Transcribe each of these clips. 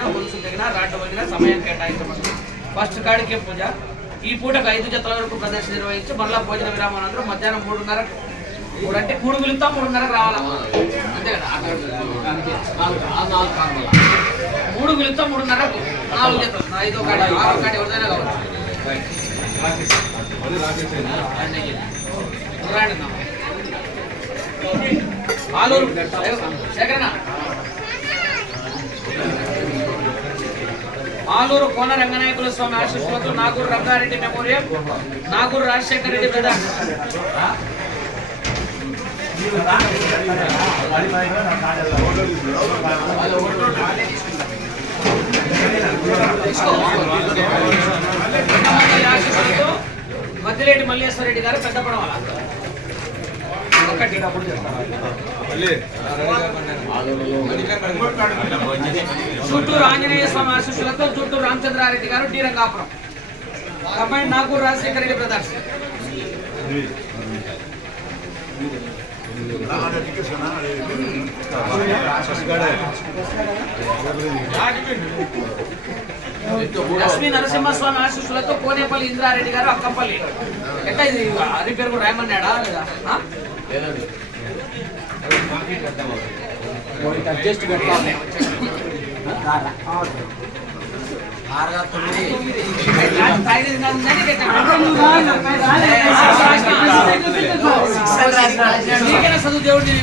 చేసిన గొలుసు తగిన రాడ్డు వగిన సమయం కేటాయించబడింది. ఫస్ట్ కాడికే పూజ. ఈ పూటకు 5 జతల వరకు ప్రదర్శన నిర్వహించి మళ్ళా భోజన విరామానంతరం మధ్యాహ్నం 3:30 3 అంటే 3 పిలుస్తాం 3:30 రావాలా అంతే కదా. 3 పిలుస్తాం 3:30 4 జతలు 5 కాడి 6 కాడి ఎవరిదైనా కావచ్చు. ఆలూరు శేఖరణ ఆలూరు కోన రంగనాయకుల స్వామి ఆశీస్సులతో నాగూరు రంగారెడ్డి మెమోరియల్ నాగూరు రాజశేఖర రెడ్డి బ్రదర్ ఆశీస్సులతో మద్దిలేటి మల్లేశ్వర రెడ్డి గారు పెద్ద పడవల చుట్టూరు ఆంజనేయ స్వామి ఆశీస్సులతో చుట్టూరు రామచంద్రారెడ్డి గారు D Rangapuram combine Naguru Rajasekhara Reddy brothers. Lakshmi Narasimhaswamy ఆశీస్సులతో కోనేపల్లి ఇంద్రారెడ్డి గారు అక్కంపల్లి. ఎట్లా ఇది అది పేరు కూడా రాయమన్నాడా లేదా? అడ్జస్ట్ పెట్టాలి. చదువు దేవుడిని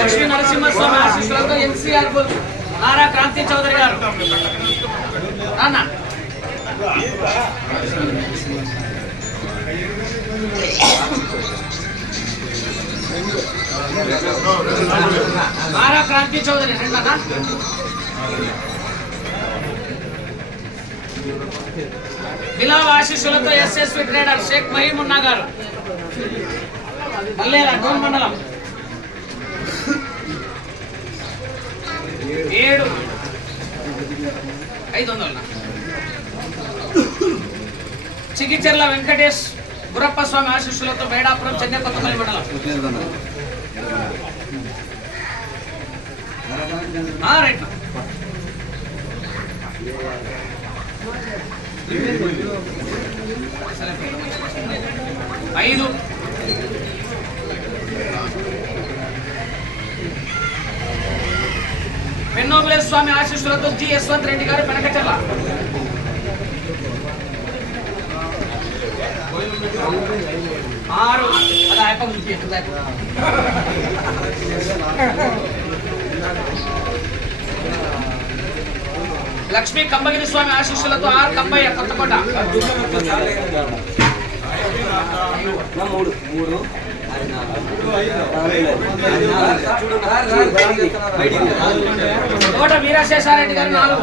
లక్ష్మీ నరసింహస్వామి ఆశీస్సులతో ఎన్సీఆర్ నారా క్రాంతి చౌదరి గారు నాన్న నారా క్రాంతి చౌదరి రెండన్నా బిలాల్ ఆశీస్సులతో ఎస్ఎస్వి ట్రేడర్ షేక్ మహీమున్నా గారు మల్లేల డోన్ మండలం 7,500 చిగిచెర్ల వెంకటేష్ గురప్ప స్వామి ఆశీస్సులతో మేడాపురం చెన్నై కొత్తపల్లి మండలం రైట్ 5 పెన్నోబులేశ్వర స్వామి ఆశీస్సులతో జి యశ్వంత్ రెడ్డి గారు పెనకచెర్ల 6 అది అయిపోయింది. లక్ష్మీ కంబగిరి స్వామి ఆశీస్సులతో ఆర్ కంబయ్య కొత్తకోట 3 కోట వీరశేషారెడ్డి గారు 4